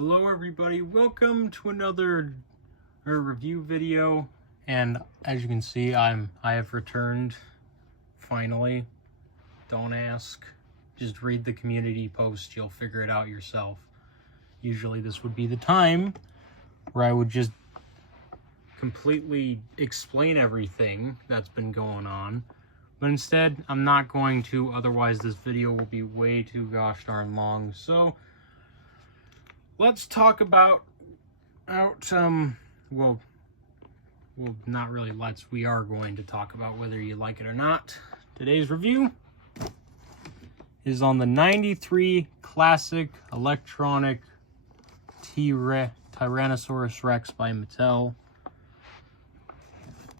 Hello everybody, welcome to another review video, and as you can see I have returned finally. Don't ask, just read the community post, you'll figure it out yourself. Usually this would be the time where I would just completely explain everything that's been going on, but instead I'm not going to, otherwise this video will be way too gosh darn long. So let's talk about well, not really let's, we are going to talk about whether you like it or not. Today's review is on the 93 classic electronic Tyrannosaurus Rex by Mattel.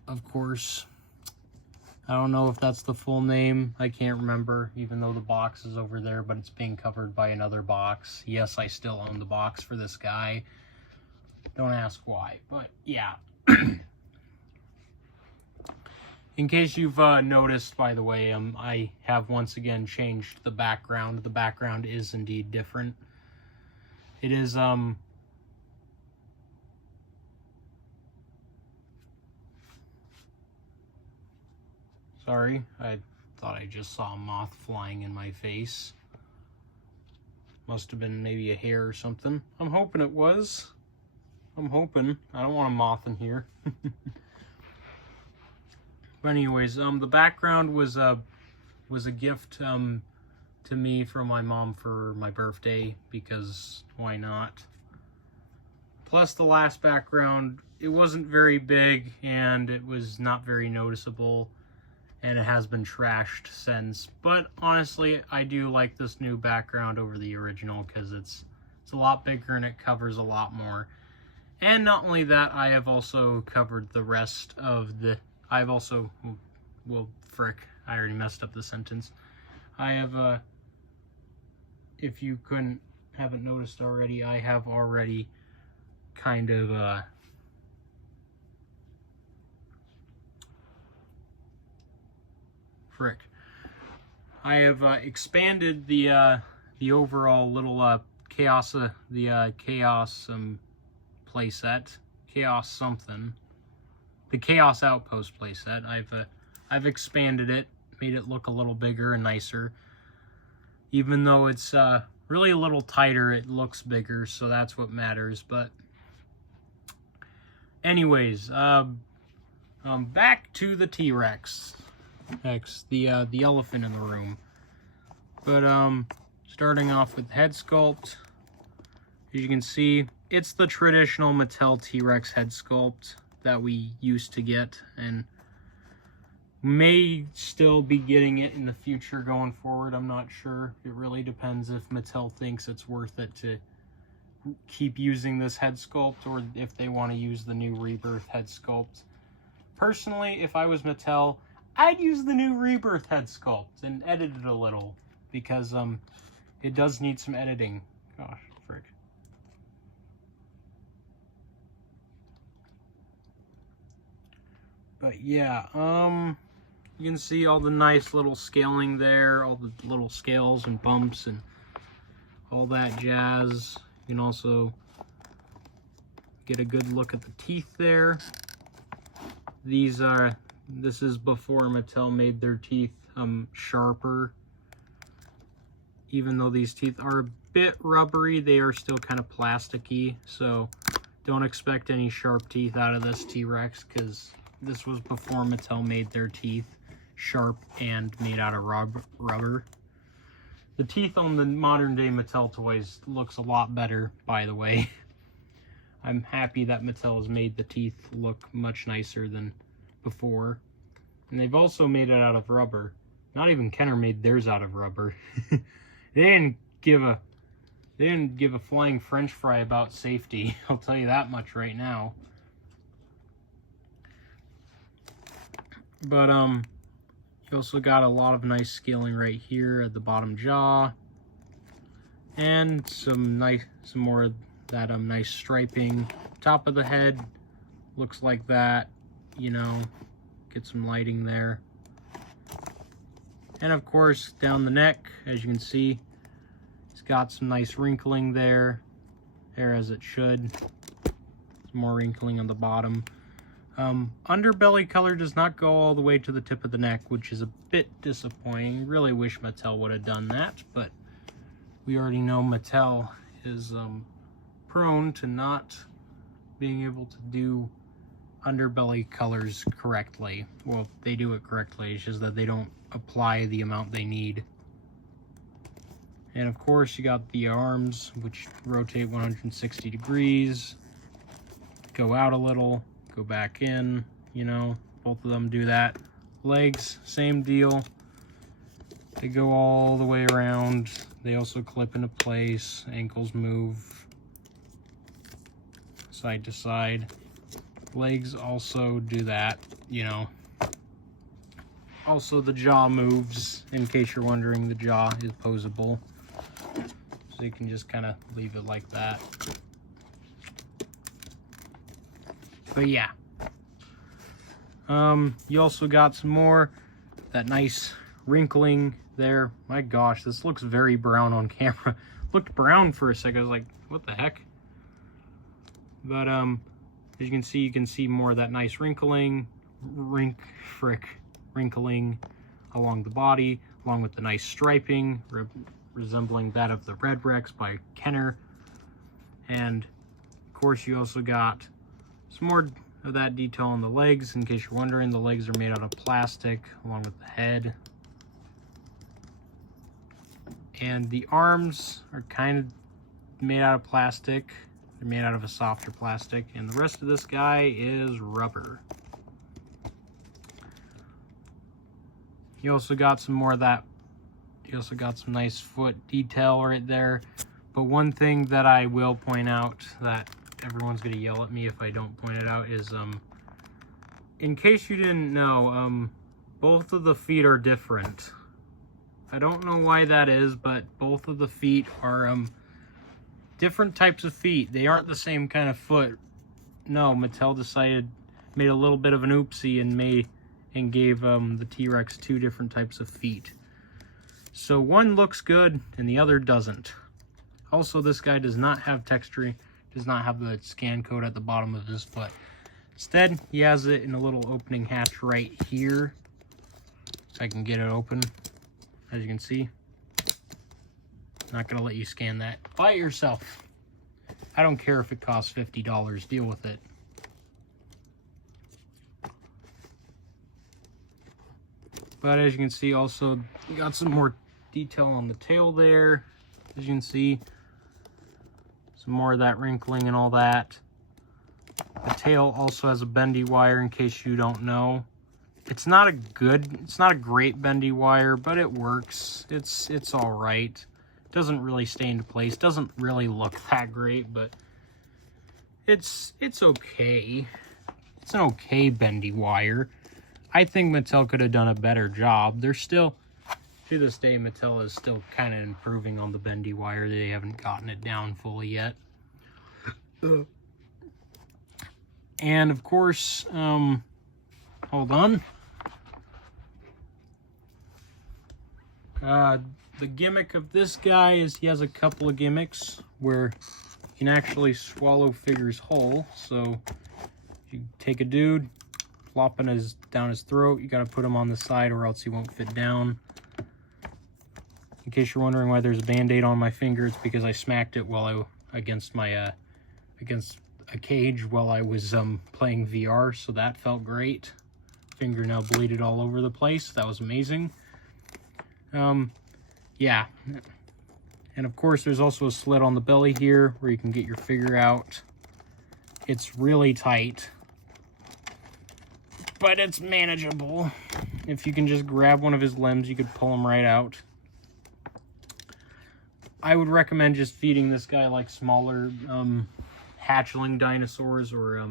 Of course, I don't know if that's the full name. I can't remember, even though the box is over there, but it's being covered by another box. Yes, I still own the box for this guy. Don't ask why, but yeah. In case you've noticed, by the way, I have once again changed the background. The background is indeed different. It is, sorry, I thought I just saw a moth flying in my face. Must have been maybe a hair or something. I'm hoping it was. I'm hoping. I don't want a moth in here. But anyways, the background was a gift to me from my mom for my birthday, because why not? Plus the last background, it wasn't very big and it was not very noticeable, and it has been trashed since. But honestly, I do like this new background over the original because it's a lot bigger and it covers a lot more. And not only that, I have also covered the rest of the, I've also, well, frick, I already messed up the sentence. I have, if you haven't noticed already, I have already kind of, I have expanded the overall little chaos playset, chaos something, the Chaos Outpost playset. I've expanded it, made it look a little bigger and nicer. Even though it's really a little tighter, it looks bigger, so that's what matters. But anyways, back to the T-Rex. The elephant in the room. But starting off with head sculpt, as you can see, it's the traditional Mattel T-Rex head sculpt that we used to get, and may still be getting it in the future going forward. I'm not sure. It really depends if Mattel thinks it's worth it to keep using this head sculpt, or if they want to use the new Rebirth head sculpt. Personally, if I was Mattel, I'd use the new Rebirth head sculpt and edit it a little, because it does need some editing. Gosh, frick. But yeah, you can see all the nice little scaling there, all the little scales and bumps and all that jazz. You can also get a good look at the teeth there. This is before Mattel made their teeth sharper. Even though these teeth are a bit rubbery, they are still kind of plasticky, so don't expect any sharp teeth out of this T-Rex, because this was before Mattel made their teeth sharp and made out of rubber. The teeth on the modern day Mattel toys looks a lot better, by the way. I'm happy that Mattel has made the teeth look much nicer than before. And they've also made it out of rubber. Not even Kenner made theirs out of rubber. They didn't give a flying French fry about safety. I'll tell you that much right now. But you also got a lot of nice scaling right here at the bottom jaw, and some more of that nice striping. Top of the head looks like that, you know, get some lighting there. And of course, down the neck, as you can see, it's got some nice wrinkling there. there as it should. Some more wrinkling on the bottom. Underbelly color does not go all the way to the tip of the neck, which is a bit disappointing. Really wish Mattel would have done that, but we already know Mattel is prone to not being able to do underbelly colors correctly. Well, they do it correctly, it's just that they don't apply the amount they need. And of course you got the arms, which rotate 160 degrees, go out a little, go back in, you know, both of them do that. Legs, same deal. They go all the way around. They also clip into place. Ankles move side to side. Legs also do that, you know. Also the jaw moves, in case you're wondering, the jaw is posable. So you can just kind of leave it like that. But yeah. You also got some more, that nice wrinkling there. My gosh, this looks very brown on camera. Looked brown for a second. I was like, what the heck? But as you can see more of that nice wrinkling along the body, along with the nice striping, resembling that of the Red Rex by Kenner. And of course you also got some more of that detail on the legs. In case you're wondering, the legs are made out of plastic along with the head. And the arms are kind of made out of plastic. They're made out of a softer plastic. And the rest of this guy is rubber. You also got some more of that. You also got some nice foot detail right there. But one thing that I will point out that everyone's gonna yell at me if I don't point it out is, in case you didn't know, both of the feet are different. I don't know why that is, but both of the feet are different types of feet. They aren't the same kind of foot. No, Mattel made a little bit of an oopsie and gave the T-Rex two different types of feet. So one looks good and the other doesn't. Also, this guy does not have texturing, does not have the scan code at the bottom of his foot. Instead, he has it in a little opening hatch right here. So I can get it open, as you can see. Not gonna let you scan that. Buy it yourself. I don't care if it costs $50, deal with it. But as you can see, also, you got some more detail on the tail there. As you can see, some more of that wrinkling and all that. The tail also has a bendy wire, in case you don't know. It's not a great bendy wire, but it works. It's all right. Doesn't really stay into place. Doesn't really look that great, but it's okay. It's an okay bendy wire. I think Mattel could have done a better job. They're still, to this day, Mattel is still kind of improving on the bendy wire. They haven't gotten it down fully yet. And of course, hold on. The gimmick of this guy is he has a couple of gimmicks where you can actually swallow figures whole. So you take a dude, flopping down his throat, you got to put him on the side or else he won't fit down. In case you're wondering why there's a band-aid on my finger, it's because I smacked it against a cage while I was playing VR, so that felt great. Finger now bleeded all over the place. That was amazing. Yeah. And of course, there's also a slit on the belly here where you can get your figure out. It's really tight, but it's manageable. If you can just grab one of his limbs, you could pull him right out. I would recommend just feeding this guy like smaller hatchling dinosaurs or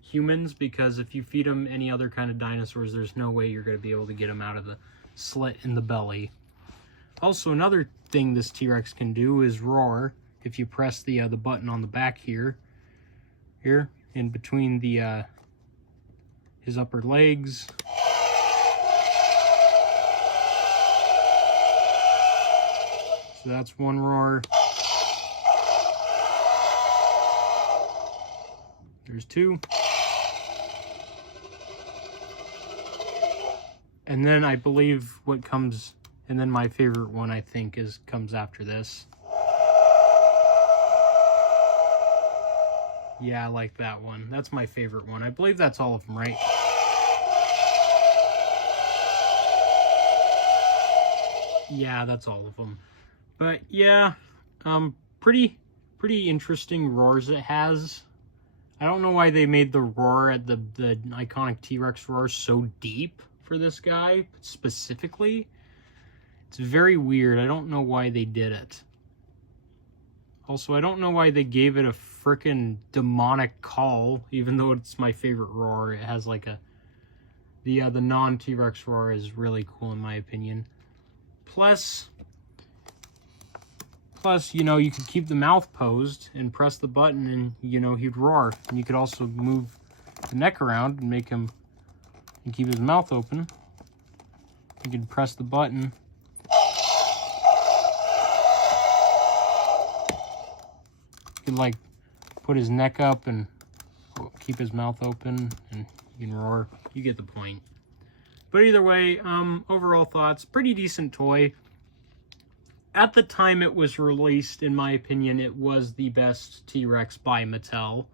humans, because if you feed him any other kind of dinosaurs, there's no way you're going to be able to get him out of the slit in the belly. Also, another thing this T-Rex can do is roar. If you press the button on the back here in between the his upper legs. So that's one roar. There's 2. And then I believe what comes, and then my favorite one I think comes after this. Yeah, I like that one. That's my favorite one. I believe that's all of them, right? Yeah, that's all of them. But yeah, pretty interesting roars it has. I don't know why they made the roar at the iconic T-Rex roar so deep for this guy specifically. It's very weird. I don't know why they did it. Also, I don't know why they gave it a frickin' demonic call, even though it's my favorite roar. It has like the non-T-Rex roar is really cool in my opinion. Plus, you know, you could keep the mouth posed and press the button and, you know, he'd roar. And you could also move the neck around and make him, and keep his mouth open. You could press the button. You could, like, put his neck up and keep his mouth open and you can roar. You get the point. But either way, overall thoughts, pretty decent toy. At the time it was released, in my opinion, it was the best T-Rex by Mattel.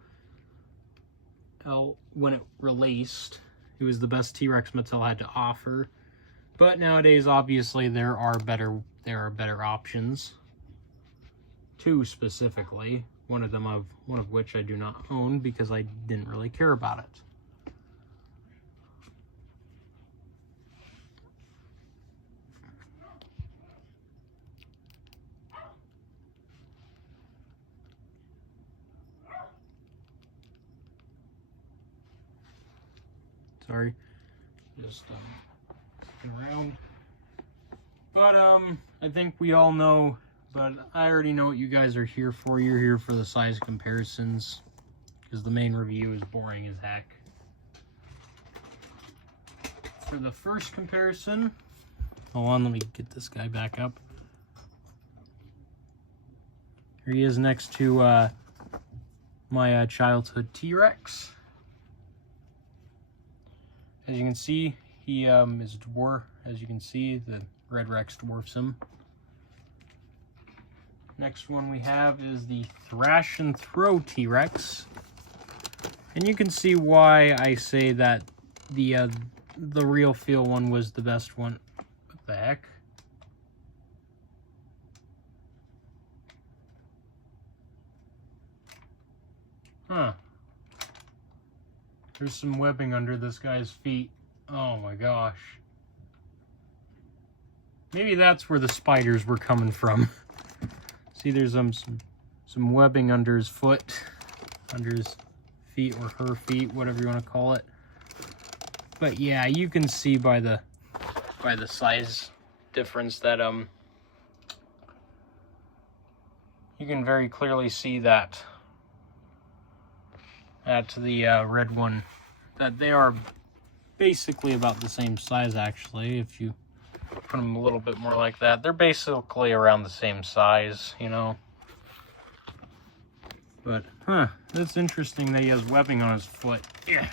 When it released, it was the best T-Rex Mattel had to offer. But nowadays, obviously, there are better options. 2 specifically, one of which I do not own because I didn't really care about it. Sorry, just around. But I think we all know, but I already know what you guys are here for. You're here for the size comparisons, because the main review is boring as heck. For the first comparison, hold on, let me get this guy back up. Here he is next to my childhood T-Rex. As you can see, he is a dwarf. As you can see, the Red Rex dwarfs him. Next one we have is the Thrash and Throw T-Rex. And you can see why I say that the real feel one was the best one. What the heck? Huh. There's some webbing under this guy's feet. Oh my gosh. Maybe that's where the spiders were coming from. See, there's some webbing under his foot, under his feet or her feet, whatever you want to call it. But yeah, you can see by the size difference that you can very clearly see that the red one, that they are basically about the same size actually. If you put them a little bit more like that, they're basically around the same size, you know. But that's interesting that he has webbing on his foot. Yeah,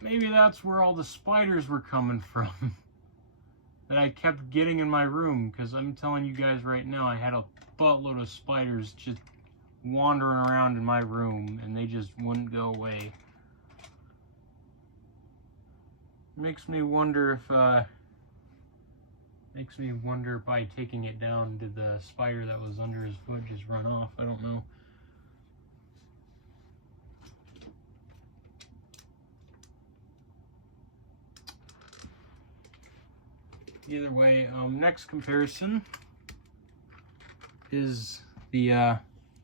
maybe that's where all the spiders were coming from that I kept getting in my room, because I'm telling you guys right now, I had a buttload of spiders just wandering around in my room and they just wouldn't go away. Makes me wonder if by taking it down, did the spider that was under his foot just run off? I don't know. Either way, next comparison is the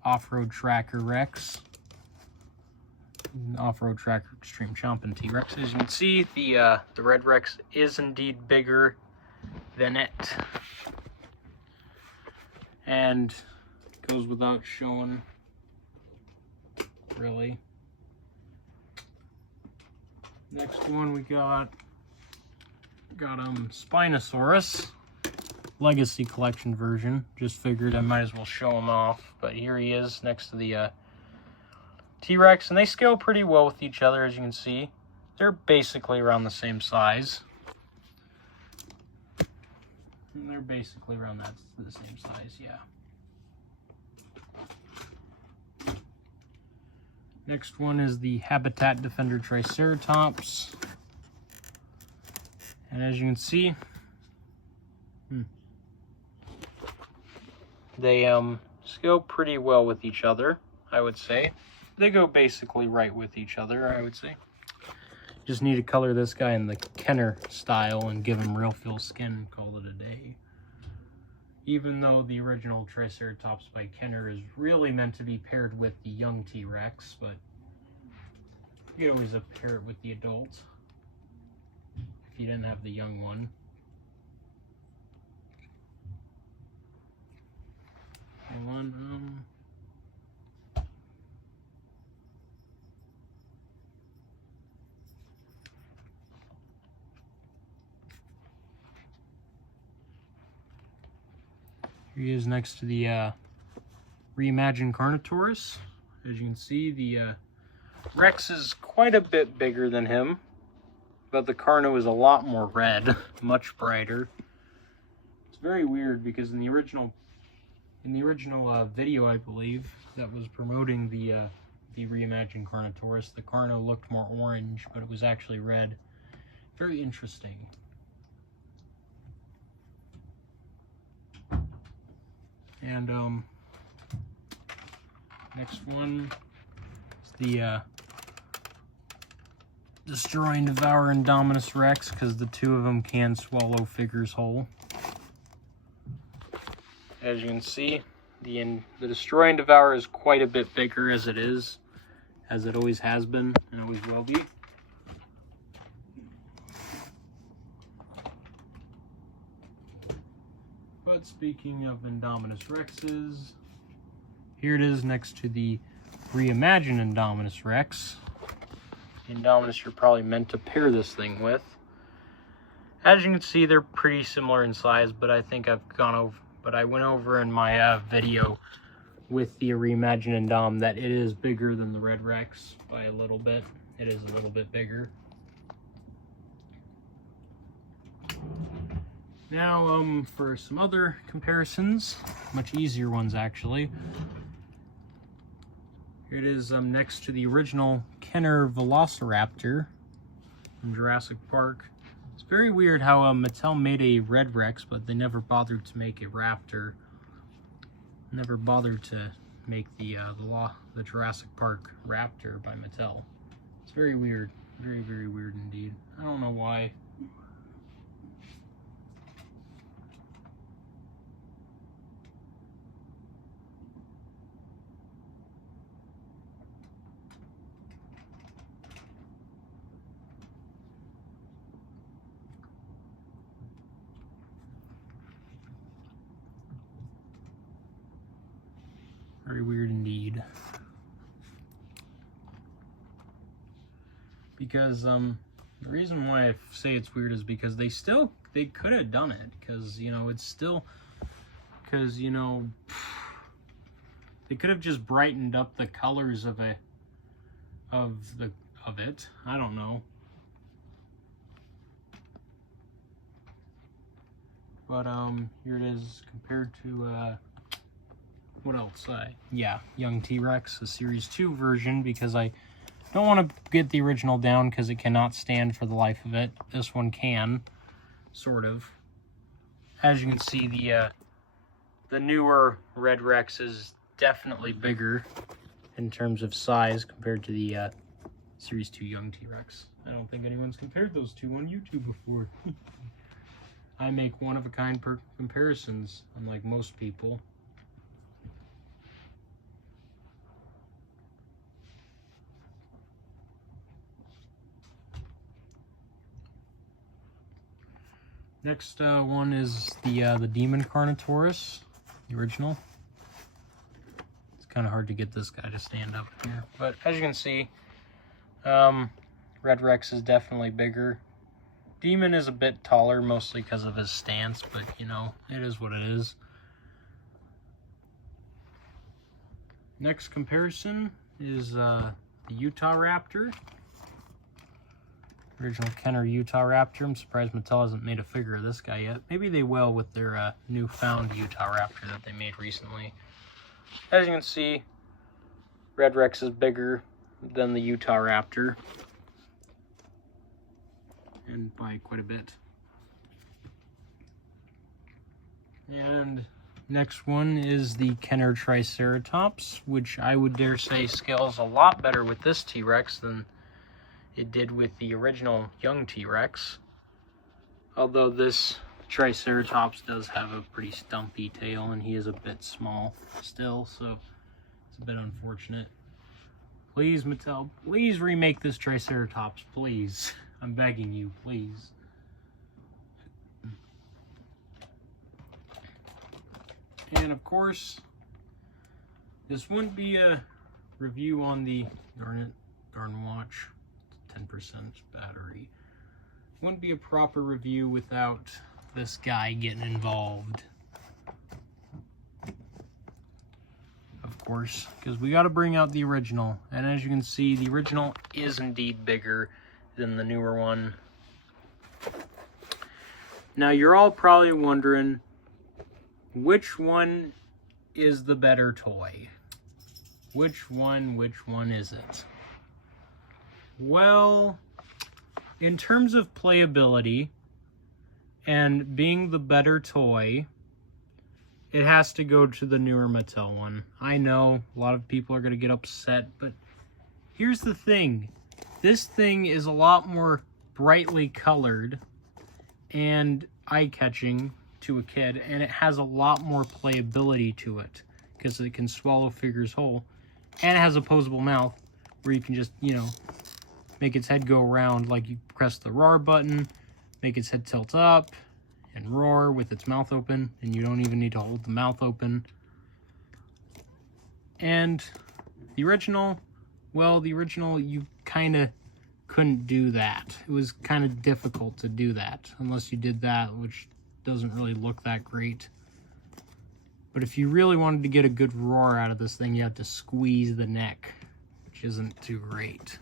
Off-Road Tracker Rex. Off-Road Tracker Extreme Chomping T-Rex. As you can see, the Red Rex is indeed bigger than it. And goes without showing, really. Next one we got Spinosaurus. Legacy Collection version. Just figured I might as well show him off. But here he is next to the T-Rex, and they scale pretty well with each other, as you can see. They're basically around the same size. And they're basically around the same size, yeah. Next one is the Habitat Defender Triceratops. And as you can see, they scale pretty well with each other, I would say. They go basically right with each other, I would say. Just need to color this guy in the Kenner style and give him real feel skin and call it a day. Even though the original Triceratops by Kenner is really meant to be paired with the young T-Rex, but you could always pair it with the adult if you didn't have the young one. Hold on, Here he is next to the reimagined Carnotaurus. As you can see, the Rex is quite a bit bigger than him, but the Carno is a lot more red, much brighter. It's very weird because in the original video, I believe, that was promoting the reimagined Carnotaurus, the Carno looked more orange, but it was actually red. Very interesting. And next one is the Destroy and Devour Indominus Rex, because the two of them can swallow figures whole. As you can see, the Destroy and Devour is quite a bit bigger as it always has been and always will be. But speaking of Indominus Rexes, here it is next to the reimagined Indominus Rex. The Indominus you're probably meant to pair this thing with. As you can see, they're pretty similar in size, but I think I went over in my video with the reimagined Indom that it is bigger than the Red Rex by a little bit. It is a little bit bigger. Now, for some other comparisons, much easier ones actually. Here it is next to the original Kenner Velociraptor from Jurassic Park. It's very weird how Mattel made a Red Rex, but they never bothered to make a Raptor. Never bothered to make the Jurassic Park Raptor by Mattel. It's very weird. Very, very weird indeed. I don't know why. Very weird indeed. Because the reason why I say it's weird is because they could have done it, because they could have just brightened up the colors of it. I don't know. But here it is compared to what else? Yeah, Young T-Rex, the Series 2 version, because I don't want to get the original down because it cannot stand for the life of it. This one can, sort of. As you can see, the newer Red Rex is definitely bigger in terms of size compared to the Series 2 Young T-Rex. I don't think anyone's compared those two on YouTube before. I make one-of-a-kind comparisons, unlike most people. Next one is the Demon Carnotaurus, the original. It's kind of hard to get this guy to stand up here, but as you can see, Red Rex is definitely bigger. Demon is a bit taller, mostly because of his stance, but you know, it is what it is. Next comparison is the Utah Raptor. Original Kenner Utah Raptor. I'm surprised Mattel hasn't made a figure of this guy yet. Maybe they will with their newfound Utah Raptor that they made recently. As you can see, Red Rex is bigger than the Utah Raptor. And by quite a bit. And next one is the Kenner Triceratops, which I would dare say scales a lot better with this T-Rex than it did with the original young T-Rex. Although this Triceratops does have a pretty stumpy tail and he is a bit small still, so it's a bit unfortunate. Please, Mattel, please remake this Triceratops, please. I'm begging you, please. And of course, this wouldn't be a review on the, darn watch, 10% battery. Wouldn't be a proper review without this guy getting involved. Of course, because we got to bring out the original. And as you can see, the original is indeed bigger than the newer one. Now, you're all probably wondering, which one is the better toy? Which one is it? Well, in terms of playability and being the better toy, it has to go to the newer Mattel one. I know a lot of people are going to get upset, but here's the thing. This thing is a lot more brightly colored and eye-catching to a kid, and it has a lot more playability to it because it can swallow figures whole, and it has a opposable mouth where you can just, you know, make its head go around. Like, you press the roar button, make its head tilt up and roar with its mouth open, and you don't even need to hold the mouth open. And the original, well, the original, you kind of couldn't do that. It was kind of difficult to do that unless you did that, which doesn't really look that great. But if you really wanted to get a good roar out of this thing, you have to squeeze the neck, which isn't too great.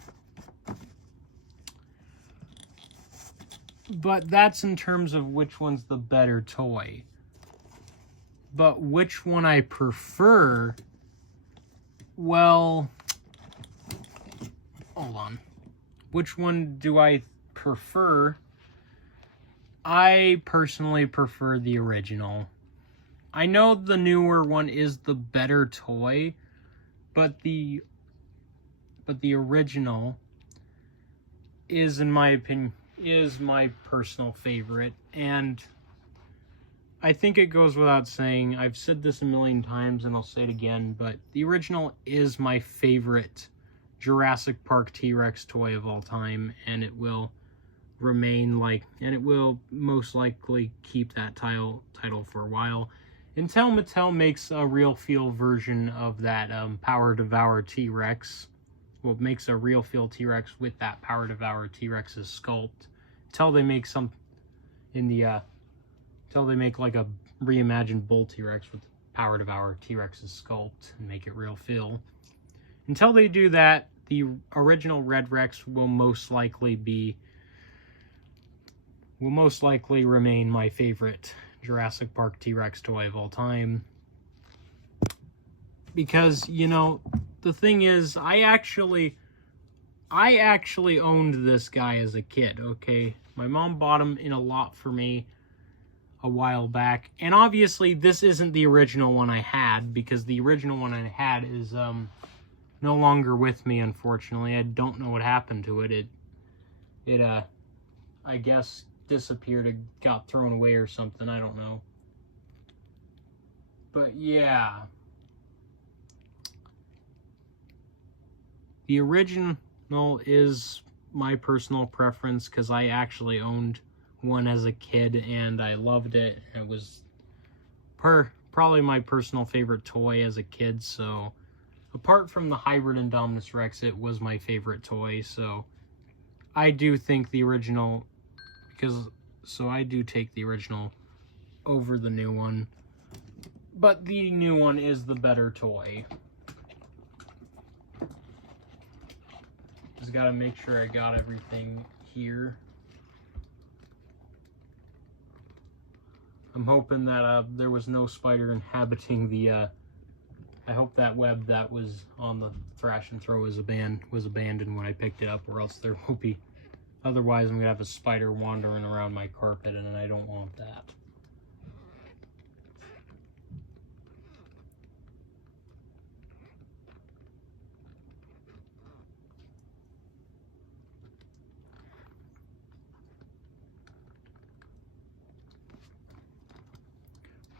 But that's in terms of which one's the better toy. But which one I prefer, well, hold on. Which one do I prefer? I personally prefer the original. I know the newer one is the better toy, but the original is, in my opinion, is my personal favorite. And I think it goes without saying, I've said this a million times and I'll say it again, but the original is my favorite Jurassic Park T-Rex toy of all time, and it will remain and it will most likely keep that title for a while until Mattel makes a real feel version of that Power Devour T-Rex. Well, it makes a real feel T-Rex with that Power Devour T-Rex's sculpt. Until they make some until they make like a reimagined Bull T-Rex with Power Devour T-Rex's sculpt and make it real feel. Until they do that, the original Red Rex will most likely remain my favorite Jurassic Park T-Rex toy of all time. Because, you know, the thing is, I actually owned this guy as a kid, okay? My mom bought him in a lot for me a while back. And obviously, this isn't the original one I had, because the original one I had is no longer with me, unfortunately. I don't know what happened to it. It I guess, disappeared or got thrown away or something. I don't know. But yeah. The original is my personal preference because I actually owned one as a kid and I loved it. It was probably my personal favorite toy as a kid, so apart from the Hybrid Indominus Rex, it was my favorite toy, so I do think the original, so I do take the original over the new one, but the new one is the better toy. Just gotta make sure I got everything here. I'm hoping that there was no spider inhabiting the, I hope that web that was on the thrash and throw was abandoned when I picked it up, or else there won't be. Otherwise, I'm gonna have a spider wandering around my carpet, and I don't want that.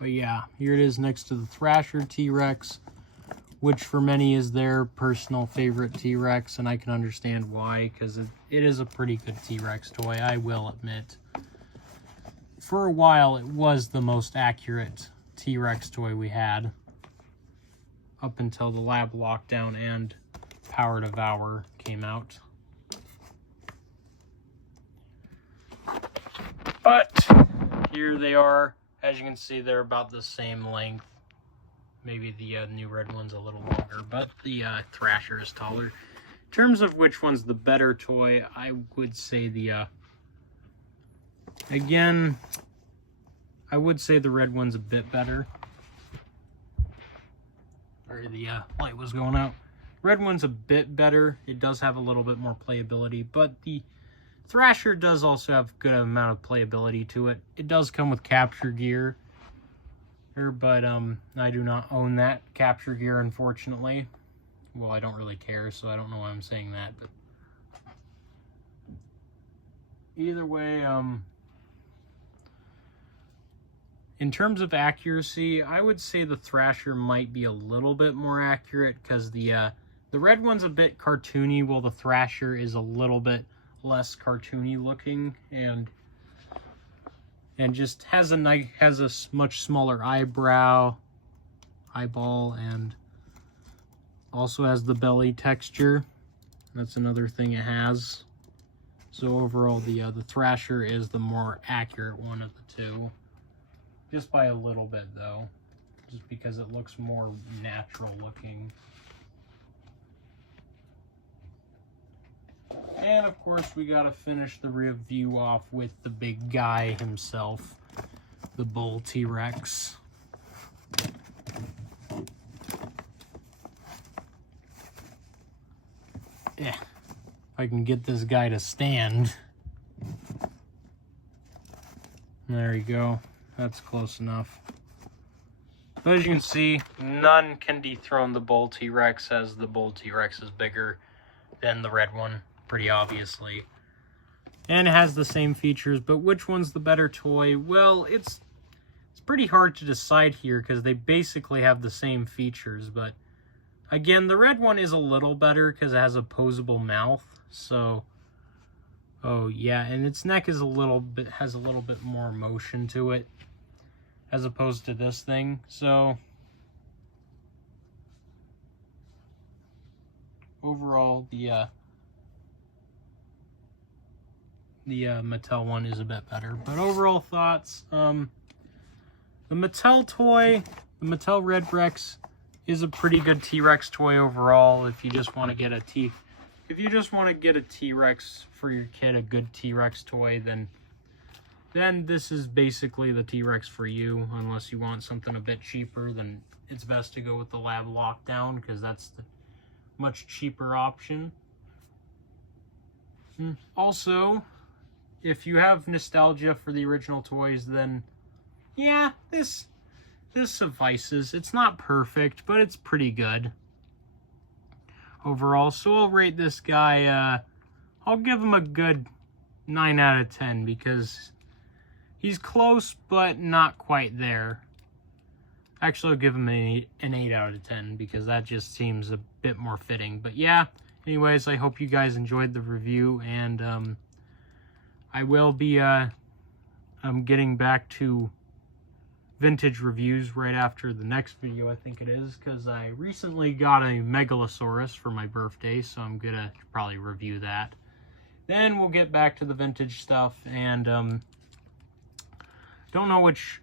But yeah, here it is next to the Thrasher T-Rex, which for many is their personal favorite T-Rex, and I can understand why, because it is a pretty good T-Rex toy, I will admit. For a while, it was the most accurate T-Rex toy we had, up until the lab lockdown and Power Devour came out. But here they are. As you can see, they're about the same length. Maybe the new red one's a little longer, but the Thrasher is taller. In terms of which one's the better toy, I would say the... again, I would say the red one's a bit better. Or the light was going out. Red one's a bit better. It does have a little bit more playability, but the Thrasher does also have a good amount of playability to it. It does come with capture gear, but I do not own that capture gear, unfortunately. Well, I don't really care, so I don't know why I'm saying that, but either way, in terms of accuracy, I would say the Thrasher might be a little bit more accurate, because the red one's a bit cartoony, while the Thrasher is a little bit less cartoony looking, and just has a much smaller eyeball, and also has the belly texture. That's another thing it has. So overall, the Thrasher is the more accurate one of the two, just by a little bit though, just because it looks more natural looking. And of course, we gotta finish the review off with the big guy himself, the Bull T-Rex. Yeah, if I can get this guy to stand. There you go. That's close enough. But as you can see, none can dethrone the Bull T-Rex, as the Bull T-Rex is bigger than the red one, pretty obviously. And it has the same features, but which one's the better toy? Well, it's pretty hard to decide here, because they basically have the same features, but again, the red one is a little better because it has a posable mouth, so oh yeah, and its neck is has a little bit more motion to it as opposed to this thing. So overall, the Mattel one is a bit better. But overall thoughts, the Mattel toy, the Mattel Red Rex, is a pretty good T-Rex toy overall. If you just want to get a T-Rex for your kid, a good T-Rex toy, then this is basically the T-Rex for you. Unless you want something a bit cheaper, then it's best to go with the Lab Lockdown, because that's the much cheaper option. Also, if you have nostalgia for the original toys, then yeah, this suffices. It's not perfect, but it's pretty good overall. So I'll rate this guy, I'll give him a good 9 out of 10, because he's close, but not quite there. Actually, I'll give him an 8 out of 10, because that just seems a bit more fitting. But yeah, anyways, I hope you guys enjoyed the review, and I will be I'm getting back to vintage reviews right after the next video, I think it is, because I recently got a Megalosaurus for my birthday, so I'm gonna probably review that. Then we'll get back to the vintage stuff, and don't know which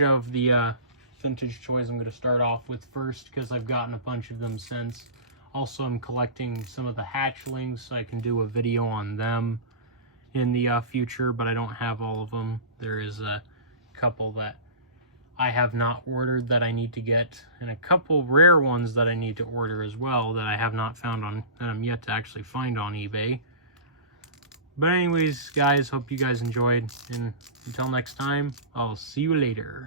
of the vintage toys I'm gonna start off with first, because I've gotten a bunch of them since. Also, I'm collecting some of the hatchlings, so I can do a video on them in the future, but I don't have all of them. There is a couple that I have not ordered that I need to get, and a couple rare ones that I need to order as well that I have not found on, that I'm yet to actually find on eBay. But anyways, guys, hope you guys enjoyed, and until next time, I'll see you later.